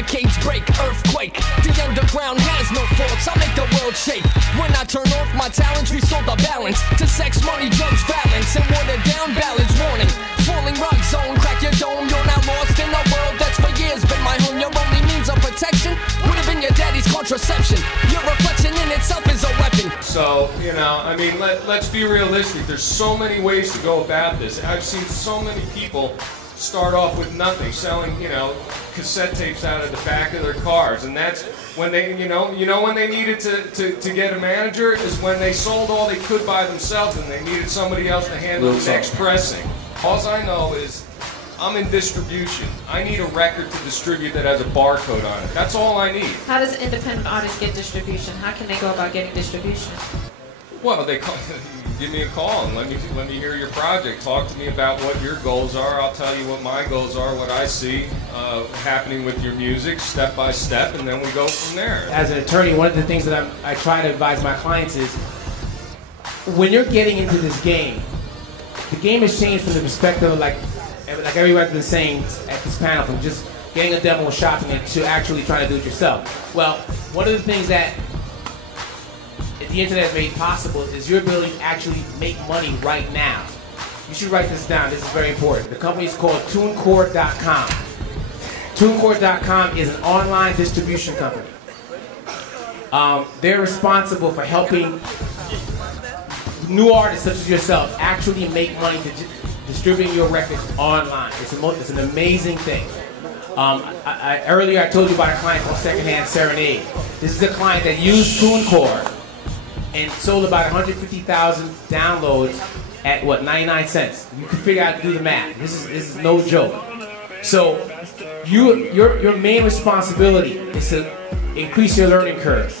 Hurricanes break, earthquake. The underground has no faults. I make the world shake. When I turn off my talents, restore the balance to sex, money, drugs, violence, and water down ballads. Warning, falling rock zone, crack your dome. You're now lost in a world that's for years been my home. Your only means of protection would have been your daddy's contraception. Your reflection in itself is a weapon. So, you know, I mean, let's be realistic. There's so many ways to go about this. I've seen so many people start off with nothing, selling, you know, cassette tapes out of the back of their cars, and that's when they, you know when they needed to get a manager is when they sold all they could by themselves and they needed somebody else to handle the next pressing. All I know is I'm in distribution. I need a record to distribute that has a barcode on it. That's all I need. How does an independent artist get distribution? How can they go about getting distribution? Well, they call, give me a call and let me hear your project. Talk to me about what your goals are. I'll tell you what my goals are, what I see happening with your music, step by step, and then we go from there. As an attorney, one of the things that I try to advise my clients is, when you're getting into this game, the game has changed from the perspective of like everybody's been saying at this panel, from just getting a demo and shopping it to actually trying to do it yourself. Well, one of the things that the internet has made possible is your ability to actually make money right now. You should write this down. This is very important. The company is called TuneCore.com. TuneCore.com is an online distribution company. They're responsible for helping new artists such as yourself actually make money to distributing your records online. It's an amazing thing. Earlier I told you about a client called Secondhand Serenade. This is a client that used TuneCore and sold about 150,000 downloads at what, 99 cents. You can figure out, do the math. This is no joke. So your main responsibility is to increase your learning curve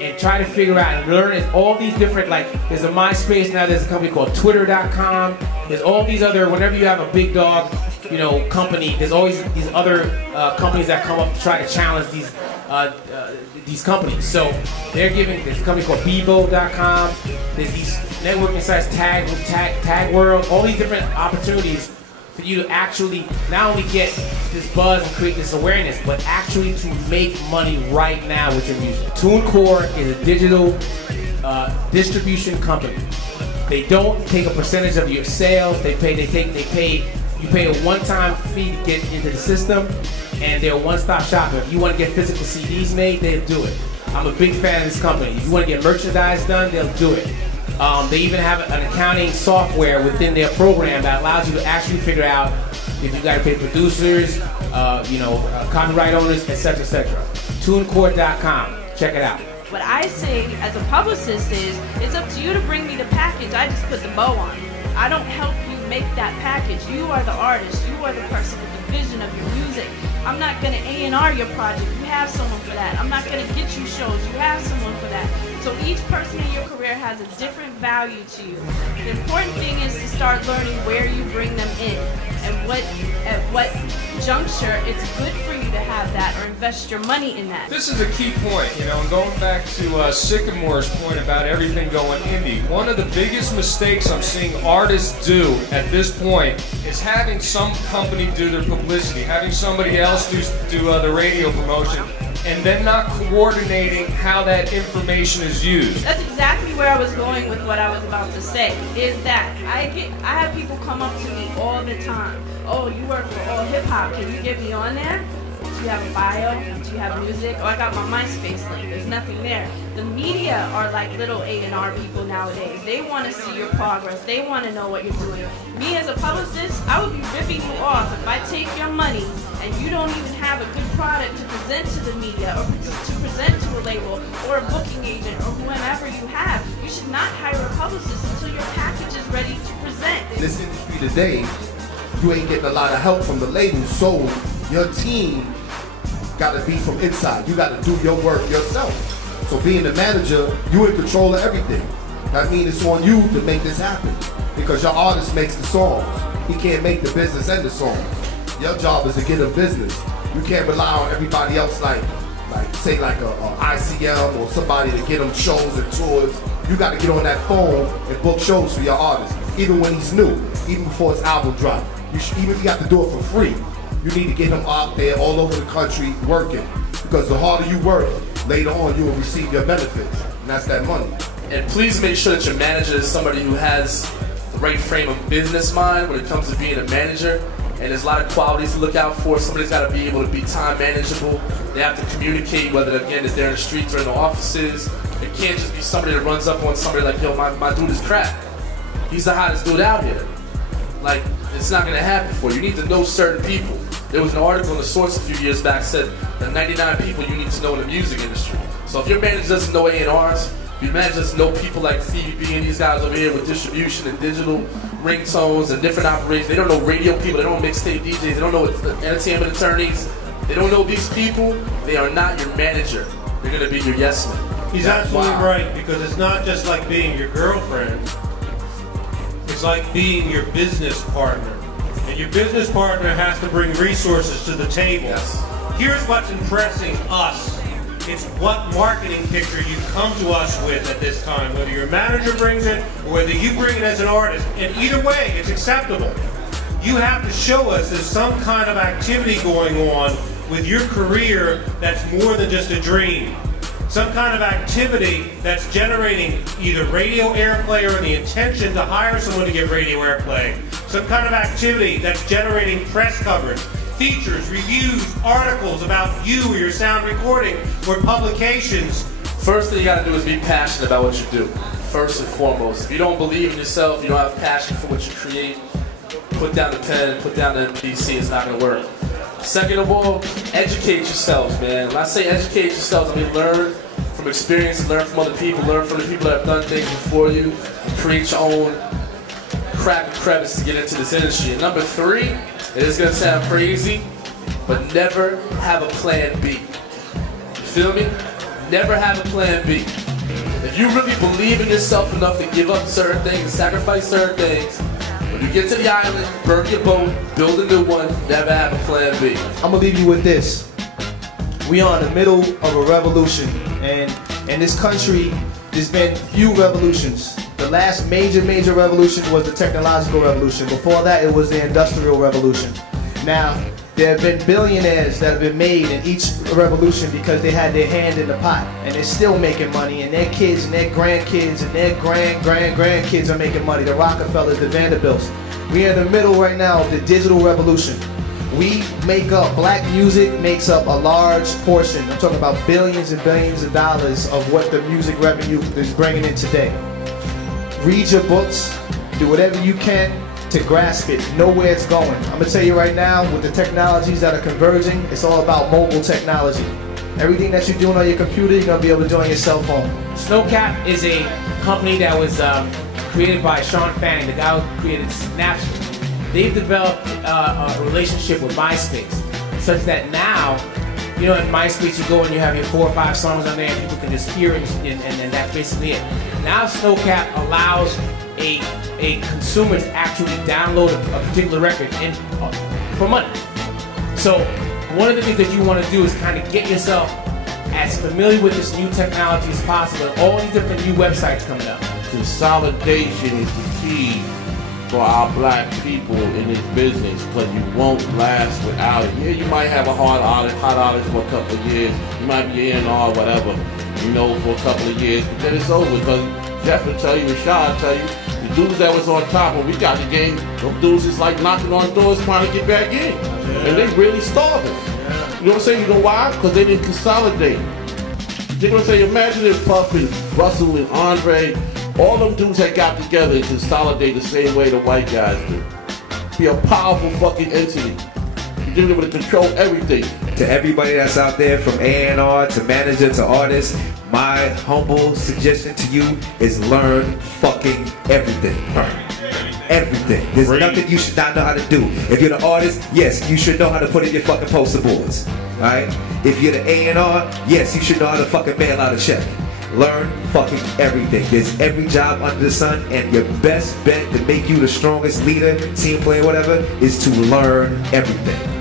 and try to figure out and learn all these different, like there's a MySpace now, there's a company called Twitter.com, there's all these other, whenever you have a big dog, you know, company, there's always these other companies that come up to try to challenge these companies. So they're giving, there's a company called Bebo.com, there's these networking sites, Tag World, all these different opportunities for you to actually not only get this buzz and create this awareness, but actually to make money right now with your music. TuneCore is a digital distribution company. They don't take a percentage of your sales. You pay a one-time fee to get into the system, and they're a one-stop shop. If you want to get physical CDs made, they'll do it. I'm a big fan of this company. If you want to get merchandise done, they'll do it. They even have an accounting software within their program that allows you to actually figure out if you got to pay producers, copyright owners, etc., etc. TuneCore.com. Check it out. What I say as a publicist is, it's up to you to bring me the package. I just put the bow on it. I don't help you make that package. You are the artist. You are the person with the vision of your music. I'm not going to A&R your project. You have someone for that. I'm not going to get you shows. You have someone for that. So each person in your career has a different value to you. The important thing is to start learning where you bring them in and at what juncture it's good for you to have that or invest your money in that. This is a key point, you know, and going back to Sycamore's point about everything going indie. One of the biggest mistakes I'm seeing artists do at this point is having some company do their publicity, having somebody else do the radio promotion, and then not coordinating how that information is used. That's exactly where I was going with what I was about to say, is that I have people come up to me all the time. Oh, you work for All Hip Hop, can you get me on there? Do you have a bio? Do you have music? Oh, I got my MySpace link. There's nothing there. The media are like little A&R people nowadays. They want to see your progress. They want to know what you're doing. Me as a publicist, I would be ripping you off if I take your money and you don't even have a good product to present to the media or to present to a label or a booking agent or whoever you have. You should not hire a publicist until your package is ready to present. In this industry today, you ain't getting a lot of help from the label, so your team got to be from inside. You got to do your work yourself. So being the manager, you in control of everything. That means it's on you to make this happen, because your artist makes the songs. He can't make the business and the songs. Your job is to get a business. You can't rely on everybody else like say a ICM or somebody to get them shows and tours. You got to get on that phone and book shows for your artist, even when he's new, even before his album drop. Even if you have to do it for free, you need to get them out there all over the country working. Because the harder you work, later on you will receive your benefits. And that's that money. And please make sure that your manager is somebody who has the right frame of business mind when it comes to being a manager. And there's a lot of qualities to look out for. Somebody's got to be able to be time manageable. They have to communicate, whether again if they're in the streets or in the offices. It can't just be somebody that runs up on somebody like, yo, my dude is crap. He's the hottest dude out here. Like, it's not gonna happen for you. You need to know certain people. There was an article in The Source a few years back said that 99 people you need to know in the music industry. So if your manager doesn't know A&Rs, if your manager doesn't know people like Stevie B and these guys over here with distribution and digital ringtones and different operations, they don't know radio people, they don't know mixtape DJs, they don't know entertainment attorneys, they don't know these people, they are not your manager. They're gonna be your yes man. He's absolutely right, because it's not just like being your girlfriend, it's like being your business partner. And your business partner has to bring resources to the table. Yes. Here's what's impressing us. It's what marketing picture you come to us with at this time, whether your manager brings it or whether you bring it as an artist. And either way, it's acceptable. You have to show us there's some kind of activity going on with your career that's more than just a dream. Some kind of activity that's generating either radio airplay or the intention to hire someone to get radio airplay. Some kind of activity that's generating press coverage, features, reviews, articles about you or your sound recording, or publications. First thing you gotta do is be passionate about what you do. First and foremost. If you don't believe in yourself, you don't have passion for what you create, put down the pen, put down the PC, it's not gonna work. Second of all, educate yourselves, man. When I say educate yourselves, I mean learn from experience, learn from other people, learn from the people that have done things before you, and create your own crack and crevice to get into this industry. And number three, it is gonna sound crazy, but never have a plan B. You feel me? Never have a plan B. If you really believe in yourself enough to give up certain things, and sacrifice certain things, when you get to the island, burn your boat, build a new one, never have a plan B. I'm gonna leave you with this. We are in the middle of a revolution, and in this country, there's been few revolutions. The last major revolution was the technological revolution. Before that, it was the industrial revolution. Now, there have been billionaires that have been made in each revolution because they had their hand in the pot, and they're still making money, and their kids and their grandkids and their grandkids are making money. The Rockefellers, the Vanderbilts. We're in the middle right now of the digital revolution. We make up, black music makes up a large portion. I'm talking about billions and billions of dollars of what the music revenue is bringing in today. Read your books, do whatever you can to grasp it, know where it's going. I'm gonna tell you right now, with the technologies that are converging, it's all about mobile technology. Everything that you're doing on your computer, you're gonna be able to do on your cell phone. Snowcap is a company that was created by Sean Fanning, the guy who created Snapchat. They've developed a relationship with MySpace, such that now, you know, in MySpace you go and you have your 4 or 5 songs on there and people can just hear it, and that's basically it. Now Snowcap allows a consumer to actually download a particular record for money. So one of the things that you want to do is kind of get yourself as familiar with this new technology as possible, and all these different new websites coming up. Consolidation is the key for our black people in this business, because you won't last without it. Yeah, you might have a hot artist for a couple of years. You might be A&R, whatever, you know, for a couple of years, but then it's over, because Jeff will tell you, Rashad will tell you, the dudes that was on top when we got the game, those dudes is like knocking on doors trying to get back in. Yeah. And they really starving. Yeah. You know what I'm saying? You know why? Because they didn't consolidate. You know what I'm saying? Imagine if Puff and Russell and Andre, all them dudes had got together and consolidate the same way the white guys do. Be a powerful fucking entity. You're able to control everything. To everybody that's out there, from A&R to manager to artist, my humble suggestion to you is learn fucking everything. Everything. There's nothing you should not know how to do. If you're the artist, yes, you should know how to put in your fucking poster boards. Alright? If you're the A&R, yes, you should know how to fucking mail out a check. Learn fucking everything. There's every job under the sun, and your best bet to make you the strongest leader, team player, whatever, is to learn everything.